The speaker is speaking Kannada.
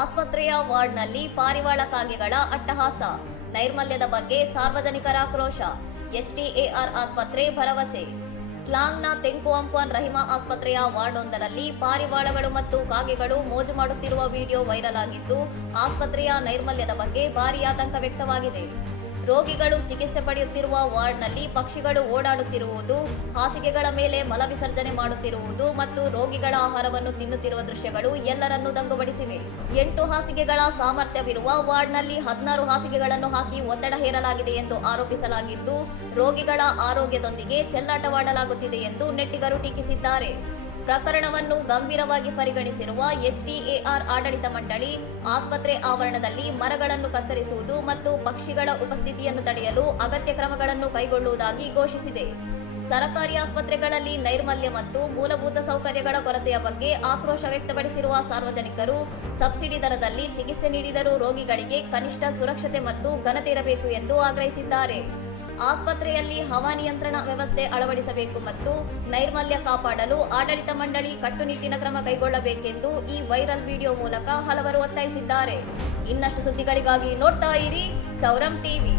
ಆಸ್ಪತ್ರೆಯ ವಾರ್ಡ್ನಲ್ಲಿ ಪಾರಿವಾಳ ಕಾಗೆಗಳ ಅಟ್ಟಹಾಸ, ನೈರ್ಮಲ್ಯದ ಬಗ್ಗೆ ಸಾರ್ವಜನಿಕರ ಆಕ್ರೋಶ. ಎಚ್ಡಿಎಆರ್ ಆಸ್ಪತ್ರೆ ಭರವಸೆ. ಕ್ಲಾಂಗ್ನ ತೆಂಕುವಂಪನ್ ರಹಿಮಾ ಆಸ್ಪತ್ರೆಯ ವಾರ್ಡ್ವೊಂದರಲ್ಲಿ ಪಾರಿವಾಳಗಳು ಮತ್ತು ಕಾಗೆಗಳು ಮೋಜು ಮಾಡುತ್ತಿರುವ ವಿಡಿಯೋ ವೈರಲ್ ಆಗಿದ್ದು, ಆಸ್ಪತ್ರೆಯ ನೈರ್ಮಲ್ಯದ ಬಗ್ಗೆ ಭಾರೀ ಆತಂಕ ವ್ಯಕ್ತವಾಗಿದೆ. ರೋಗಿಗಳು ಚಿಕಿತ್ಸೆ ಪಡೆಯುತ್ತಿರುವ ವಾರ್ಡ್ನಲ್ಲಿ ಪಕ್ಷಿಗಳು ಓಡಾಡುತ್ತಿರುವುದು, ಹಾಸಿಗೆಗಳ ಮೇಲೆ ಮಲ ವಿಸರ್ಜನೆ ಮಾಡುತ್ತಿರುವುದು ಮತ್ತು ರೋಗಿಗಳ ಆಹಾರವನ್ನು ತಿನ್ನುತ್ತಿರುವ ದೃಶ್ಯಗಳು ಎಲ್ಲರನ್ನೂ ದಂಗುಬಡಿಸಿವೆ. 8 ಹಾಸಿಗೆಗಳ ಸಾಮರ್ಥ್ಯವಿರುವ ವಾರ್ಡ್ನಲ್ಲಿ 16 ಹಾಸಿಗೆಗಳನ್ನು ಹಾಕಿ ಒತ್ತಡ ಹೇರಲಾಗಿದೆ ಎಂದು ಆರೋಪಿಸಲಾಗಿದ್ದು, ರೋಗಿಗಳ ಆರೋಗ್ಯದೊಂದಿಗೆ ಚೆಲ್ಲಾಟವಾಡಲಾಗುತ್ತಿದೆ ಎಂದು ನೆಟ್ಟಿಗರು ಟೀಕಿಸಿದ್ದಾರೆ. ಪ್ರಕರಣವನ್ನು ಗಂಭೀರವಾಗಿ ಪರಿಗಣಿಸಿರುವ ಎಚ್ಡಿಎಆರ್ ಆಡಳಿತ ಮಂಡಳಿ, ಆಸ್ಪತ್ರೆ ಆವರಣದಲ್ಲಿ ಮರಗಳನ್ನು ಕತ್ತರಿಸುವುದು ಮತ್ತು ಪಕ್ಷಿಗಳ ಉಪಸ್ಥಿತಿಯನ್ನು ತಡೆಯಲು ಅಗತ್ಯ ಕ್ರಮಗಳನ್ನು ಕೈಗೊಳ್ಳುವುದಾಗಿ ಘೋಷಿಸಿದೆ. ಸರಕಾರಿ ಆಸ್ಪತ್ರೆಗಳಲ್ಲಿ ನೈರ್ಮಲ್ಯ ಮತ್ತು ಮೂಲಭೂತ ಸೌಕರ್ಯಗಳ ಕೊರತೆಯ ಬಗ್ಗೆ ಆಕ್ರೋಶ ವ್ಯಕ್ತಪಡಿಸಿರುವ ಸಾರ್ವಜನಿಕರು, ಸಬ್ಸಿಡಿ ದರದಲ್ಲಿ ಚಿಕಿತ್ಸೆ ನೀಡಿದರೂ ರೋಗಿಗಳಿಗೆ ಕನಿಷ್ಠ ಸುರಕ್ಷತೆ ಮತ್ತು ಘನತೆ ಇರಬೇಕು ಎಂದು ಆಗ್ರಹಿಸಿದ್ದಾರೆ. ಆಸ್ಪತ್ರೆಯಲ್ಲಿ ಹವಾನಿಯಂತ್ರಣ ವ್ಯವಸ್ಥೆ ಅಳವಡಿಸಬೇಕು ಮತ್ತು ನೈರ್ಮಲ್ಯ ಕಾಪಾಡಲು ಆಡಳಿತ ಮಂಡಳಿ ಕಟ್ಟುನಿಟ್ಟಿನ ಕ್ರಮ ಕೈಗೊಳ್ಳಬೇಕೆಂದು ಈ ವೈರಲ್ ವಿಡಿಯೋ ಮೂಲಕ ಹಲವರು ಒತ್ತಾಯಿಸಿದ್ದಾರೆ. ಇನ್ನಷ್ಟು ಸುದ್ದಿಗಳಿಗಾಗಿ ನೋಡ್ತಾ ಇರಿ ಸೌರಂ ಟಿವಿ.